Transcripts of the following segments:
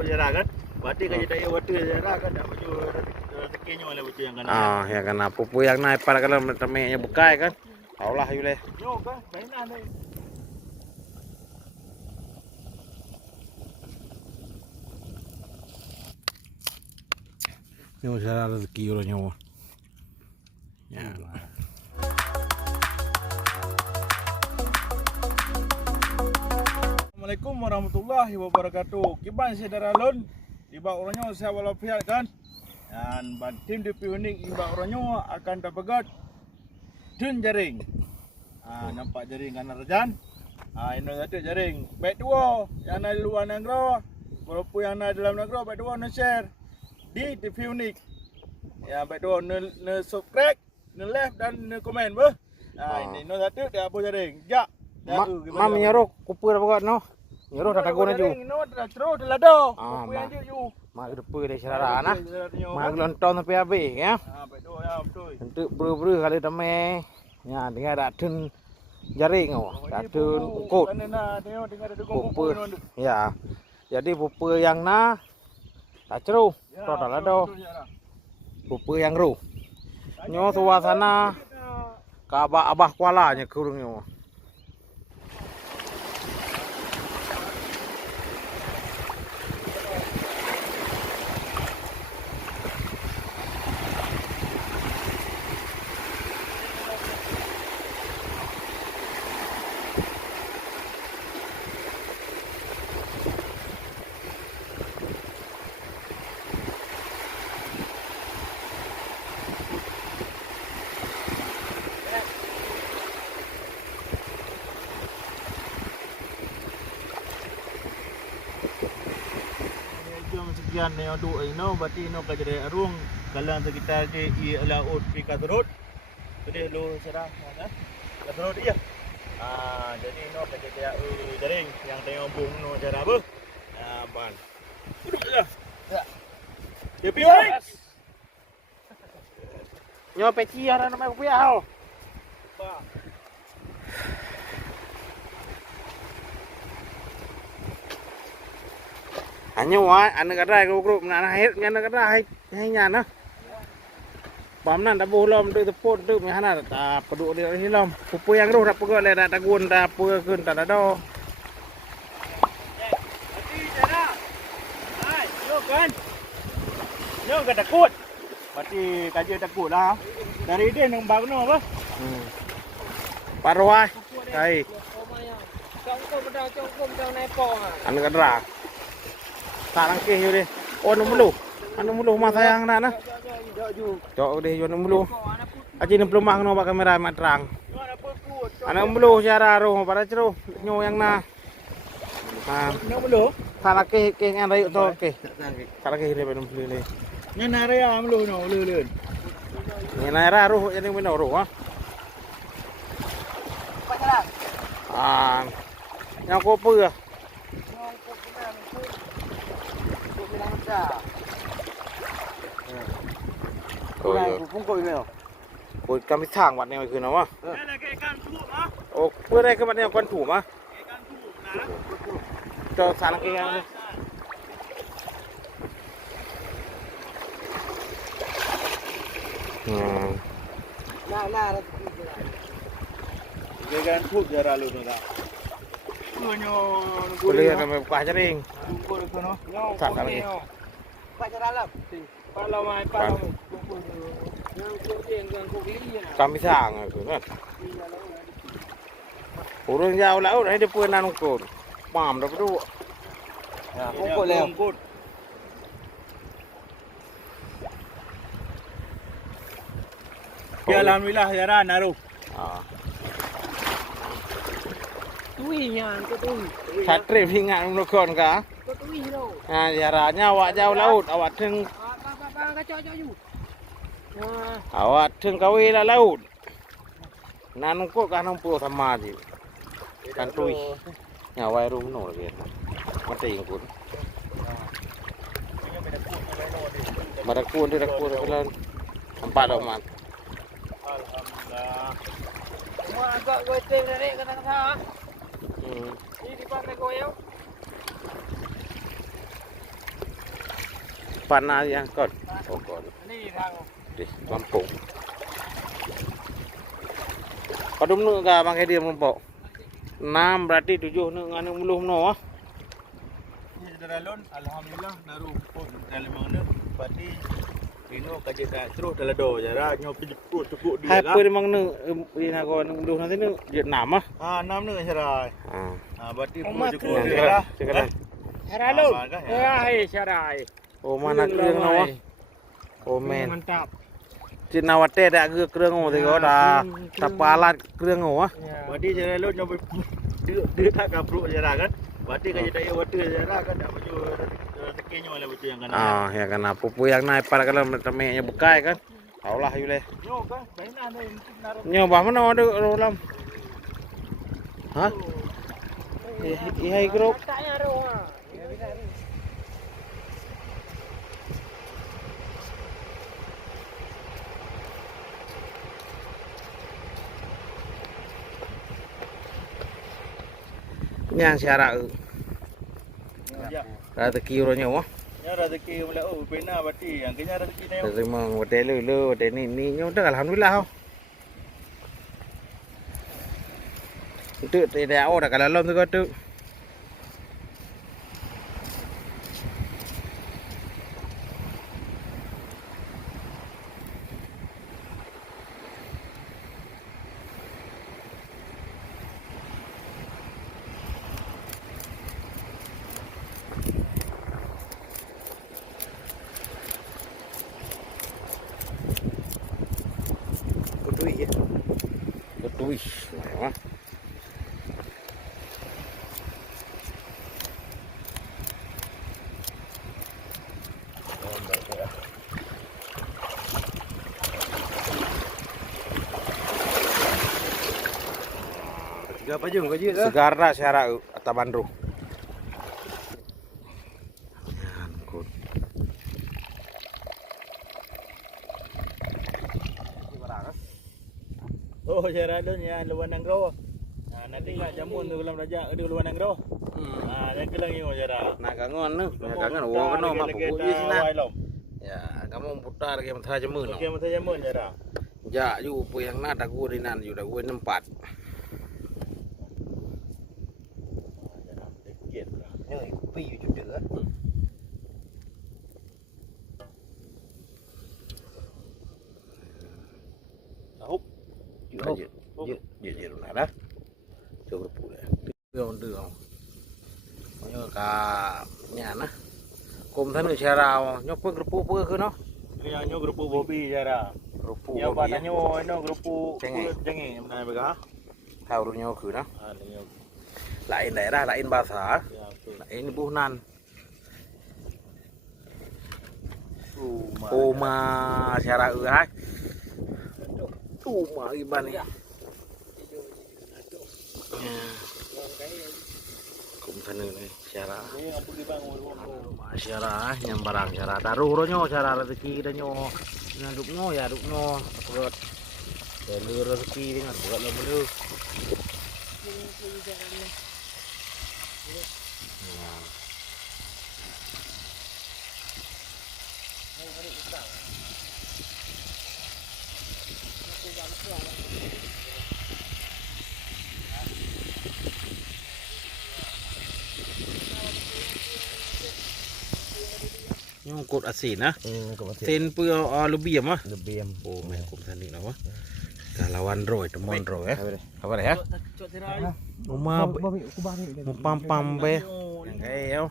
sejarah kan. Berarti kerja daya water sejarah kan tak baju rezekinya oleh baju yang kena. yang kena pupu yang naik pada kalau temenya bukai kan. Taulah yule. Yo kan, mainan ni. Nyo cara rezeki orang nyawa. Ya. Assalamualaikum warahmatullahi wabarakatuh. Kiban saudara lon, iba orangnya saya walafiat kan. Dan tim di unik iba orangnya akan dapat dun jaring. Nampak jaring kanan rejan. Ini satu jaring. Baik dua yang ada di luar negara, walaupun yang ada dalam negara, baik dua nak share di TV unik. Ya baik dua nak subscribe, nak like dan nak komen ber. Ini satu dia apa jaring. Jak. Mam nyerok kupu apa kau no? Nyerok dah tagun aja. No dah terus dah lado. Kupu yang ju. Mak depu deh cara nah. Mak lonton tapi habis ya. Betul ya betul. Untuk buru-buru kali teme. Ya dengan ada dun jaring ada dun ukut. Pupu. Ya. Jadi pupu yang na tak ceru. Tok dah lado. Pupu yang ru. Nyo suasana ka abah kuala nya kurung nyo. Sekian yang duk ino berarti ino ka jadi arung kalang sekitar di laut di Kadrut. Jadi lu serah kan? Kadrut dia. Jadi ino ka jadi jaring yang tengok bung no cara apa? Ban. Duduk aja. Ya. Dia pioi. Nyo peci ara nama kupiau. Hanya wah, anak kadai grup nak akhir anak kadai hanya na. Pamnan tak boleh tu teput tu mana tak peduk dia hilam. Pupu yang roh tak pegak le tak tagun tak apa kun tak ada. Mati jara. Hai, yo kan. Yo ke takut. Berarti kaji takut lah. Dari dia nang bang no apa? Parwai. Kai. Congkom dah naik po ah. Anak kadai. Tak langkih yo deh. Oh nombor anu mulu rumah sayang nak nah. Jauh deh yo nombor. Aji ni belum mang no pakai kamera mat terang. Anak mulu cara roh pada ceru nyo yang na. Nombor. Tak langkih ke ngan rayu to ke. Tak langkih dia belum beli ni. Ni narea mulu no leuleun. Ni naira roh jadi mino roh ah. Yang kopi ah. Oh iya. Koi kami thang mặt nàyคือnào á? Đây là cái can thủ á. Ồ, bữa đây cái mặt này con thủ mà. Cái can thủ nè. Cho sáng cái đi. Cái can thủ giờ ra luôn rồi. Boleh kami buka jaring. Tak lagi. Kami sang itu kan. Urang jauh laut ada pun anu kon. Pam dah betul. Ya, pokok leh. Ya alhamdulillah ya ran naruh. Tuinya tu tui. Satri pingat anu kon ka. Tu tui lo. Jaraknya awak jauh laut, awak teng Kacau ju. awak teng kawi lah laut. Nanu ko kan nampu sama je. Kan tui. Nyawai rum no lagi. Mati kun. Marakun dia rakun bulan 4 mat. Alhamdulillah. Semua agak goyang dari kata-kata. Ini di bang goyang. panah yang kon. Oh kon. นี่ทาง Di Lampung. Padum nu ga bangke dia mempok. 6 berarti 7 nu nganu muluh no. Ini saudara Lon, alhamdulillah naruh pun dalam mana berarti Pino kaji dah terus dalam do jara nyopi cukup dia Hai lah. pe mang nu ina ko nu muluh nanti nu Vietnam ah. Ah, 6 ni jara. Ah. Berarti Oh, pun mak cukup tu. dia lah. Sekarang. Haralun. Abang, Hei, syarai. Oh mana kereung no. Oh men. Mantap. Cina wate dak ke kereung oh thì có dah tapalat kereung oh ah. Ya. Berarti jara Lon nyopi dia tak kapruk jara kan. Berarti kaji dah wate jara kan tak baju rezekinya oleh baju yang kanan. Ah ya kan pupu yang naik pada kalau temenya bekai kan. Taulah yule. Yo kan, mainan ni naruh. Nyo bah mana ada dalam. Hah? Ihai grup. Taknya roh. Ya bisa. Nyang syara. Ya. Rezeki orangnya wah. Ya rezeki mula pena berarti yang kena rezeki ni. Rezeki mang hotel lu hotel ni nyo dah alhamdulillah. Itu tidak ada kalau lom tu kau tu. Kutui ya. Kutui. Wah. Tiga apa je kau je ke? Segar dah syara atas bandru. Oh, saya rada ni luar nangro. Nanti nak jamun tu dalam rajak ada luar nangro. Dan kelang ni jara. Nak kangen nu, nak kangen. Oh, kena mak buku je sini. Ya, kamu putar ke mentera jemun. Okey, masa jamun jara. Ya, you pu yang nak aku di nan, you dah gue nempat. Sikit lah. Ni kopi juga. Húp. Je lah dah. Coba pu dah. Đường. Nhớ cả nhà nó. Cùng thân người xe rào, nhớ phước rupu phước nó. Yang nyo grupu Bobby jara. Rupu. Yang pada nyo no grupu jengi mana bega? Thao rồi nhau khử đó. Nyo. Lại để ra lại ba xã. Ya, okey. Lại bu nan. Rumah. Oma xe rào hai. Mà iban ni. Cùng thân người xe rào. Ni apa di bangun rumah. Syara yang barang syara taruh ronyo syara rezeki dah nyo ngaduk nyo ya duk nyo buat telur rezeki dengan buat lo melu Yung cột asin ah. Tên pưa lubiam ah. Lebih yang Oh, mai kum tani nawa. Kalawan roy, temon roy eh. Apa dah ya? Cok tirai. Uma pam be. Yang kayak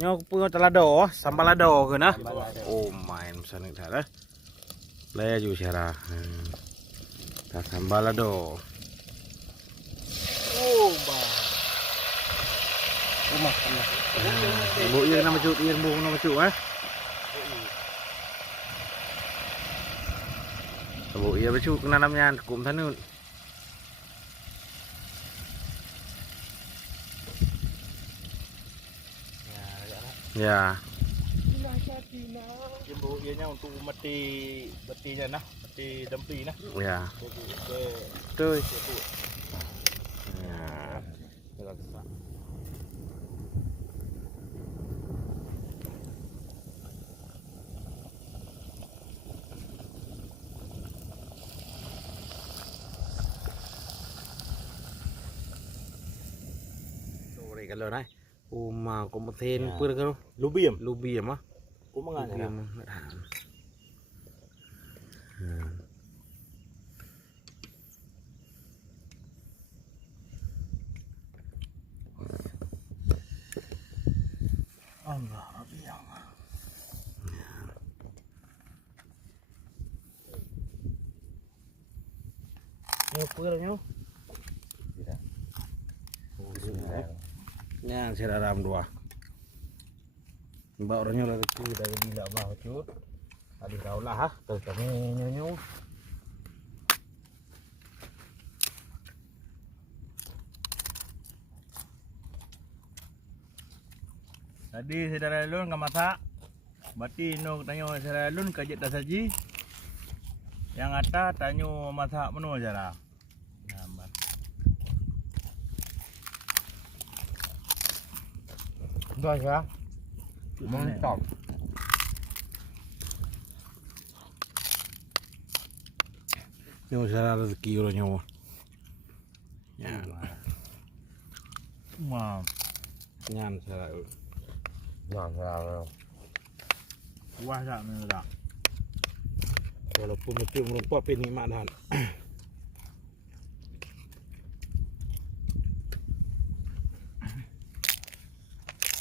nyo pưa talado, sambal lado ke na. Oh, main sana dah lah. Laya ju syara. Ta sambal lado. Oh, ba. Bộ yên năm chục yên buông năm chục á. Bộ yên với chục năm nhan cùng thân luôn. Ya. Jembu ianya untuk mati nya nah, mati dempi nah. Ya. Betul. Tuh. Ya. กันเลยนะมาก็มาเทนเพื่อนกัน Lubiam. ลูบีมอ่ะ Kau ลู mengan บี ya. มถาม Allah, abiang. เนาะเพื่อนเนาะ Nha, saya dah ram dua. Mbak orangnya lagi tu dari bila bah tu. Tadi kau lah ha, tu kami nyanyi. Tadi saudara Lun kan masak. Berarti no tanya saudara Lun kajet dah saji. Yang atas tanya masak menu aja lah. Nampak. Dah ya. Mantap. Nyawa saya rezeki orang nyawa. Ya, Wah, nyan saya. wah tak menu tak. Walaupun mesti merumput tapi nikmat dah.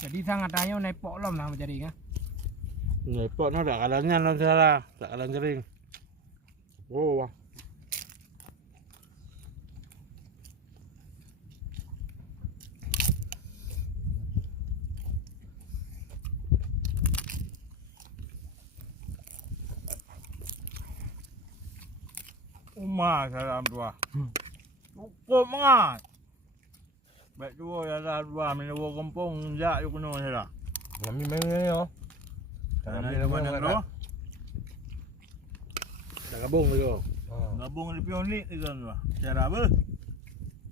Jadi sangat tanya naik pok lom lah jadi kan. Ngepot nó đã kalah nyan lah saya. Tak kalah kering. Oh, wah. Umar salam dua. Cukup mengat. Baik dua salam dua minum dua kampung jak you kena saya. Kami main yo. Kami mana tu? Dah gabung tu. Gabung di pionik ni kan tu. Cara apa?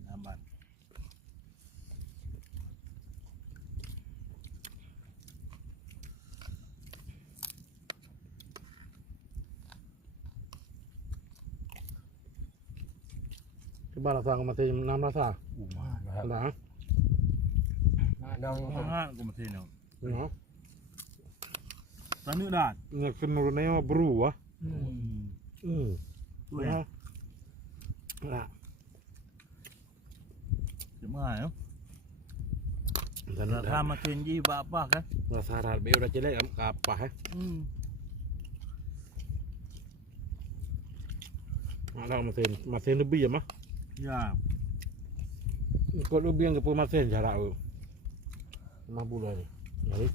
Nampak. Coba rasa aku mati 6 rasa. Dah. Mengat aku mesti ni. Noh. Tanu dah. Nak kena ni mah beru ah. Tu ya. Nah. Cuma ya. Dan Dah makin ji apa kan? rasa harap be udah jelek apa eh. Ada mesin lebih ya mah. Ya. Kau lebih yang ke mesin jarak tu. 5 bulan ni. Jadi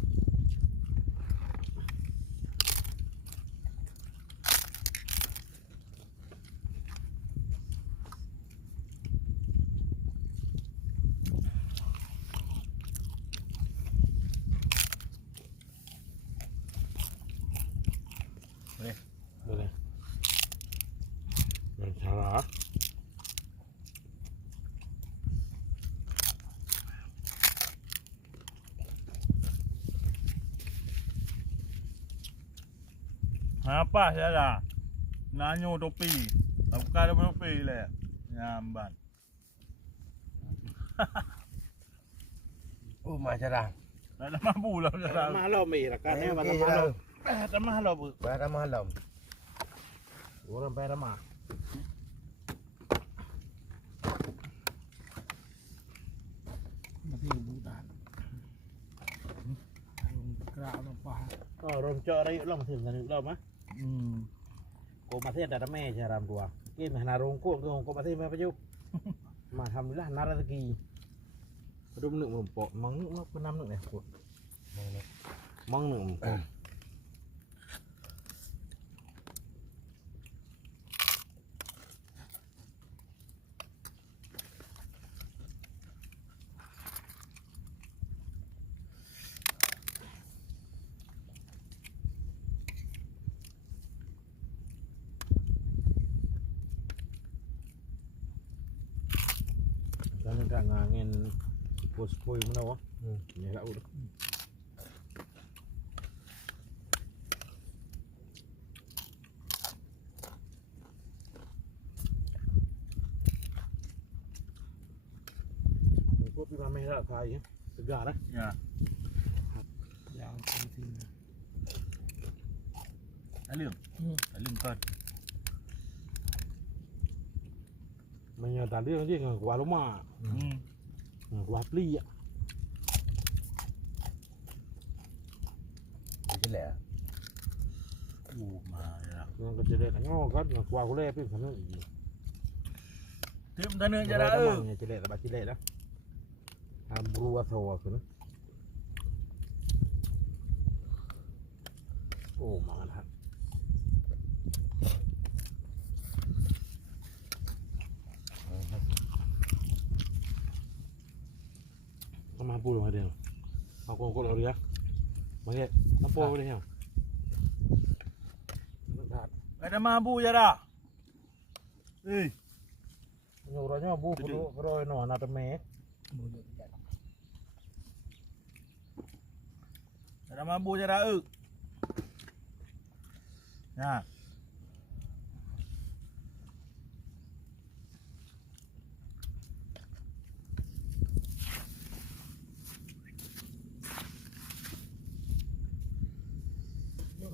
boleh. Dan cara Apa salah? Nanyo topi. Aku kada topi le. Nyamban. Oh, masalah. Ada mampu lah salah. malam ni rakan ni Okey, malam. dah. Ada mahal apa? Pada malam. Orang pada mah. Mati budan. Gerak apa? Oh, roncok rai long mesin kan long mah. Hmm. Kau masih ada me cara tua. Kita nak rongkok tu kau masih apa ju? Alhamdulillah nak rezeki. Belum nak merumpok. Mang nak penam nak aku. Mang nak merumpok. Dan tak ngangin pos-poi mana wah. Ni tak udah. Kau pergi ramai tak kai? segar eh. Ya. Yang penting. Alim. Alim kan. Mainnya tadi nanti nggak kuat rumah, nggak kuat beli ya. Jelek. Marah. Yang kecil kan nggak kuat kulit pun sana. Tim tanah jarak. Yang jelek lah, jelek lah. Buru atau apa? Oh mana? Mampu loh dia. Aku lagi ya. Mari, mampu boleh ya. Ada mampu jarak. Nyuranya bu perlu no anak teme. Ada mampu jarak. Nah.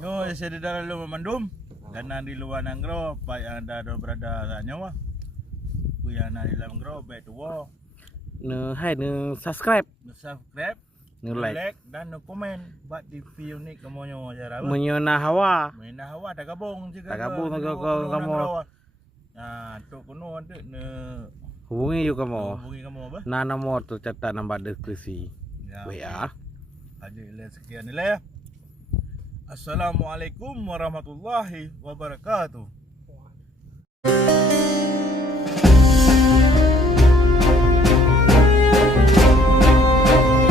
Yo, saya di dalam rumah mandum. Karena di luar nanggro, pak yang ada berada tanya wah. Ku yang ada di dalam gro, baik tua. Hai subscribe, Subscribe, like, dan komen. Buat di view ni kamu nyo jarak. menyona hawa. Main hawa tak gabung juga. Tak gabung kamu. Nah, tu kuno ada ne Hubungi juga kamu. hubungi kamu apa? Nah nomor tercatat nombor deskripsi. Ya. WA. Ada sekian nilai. Assalamualaikum warahmatullahi wabarakatuh.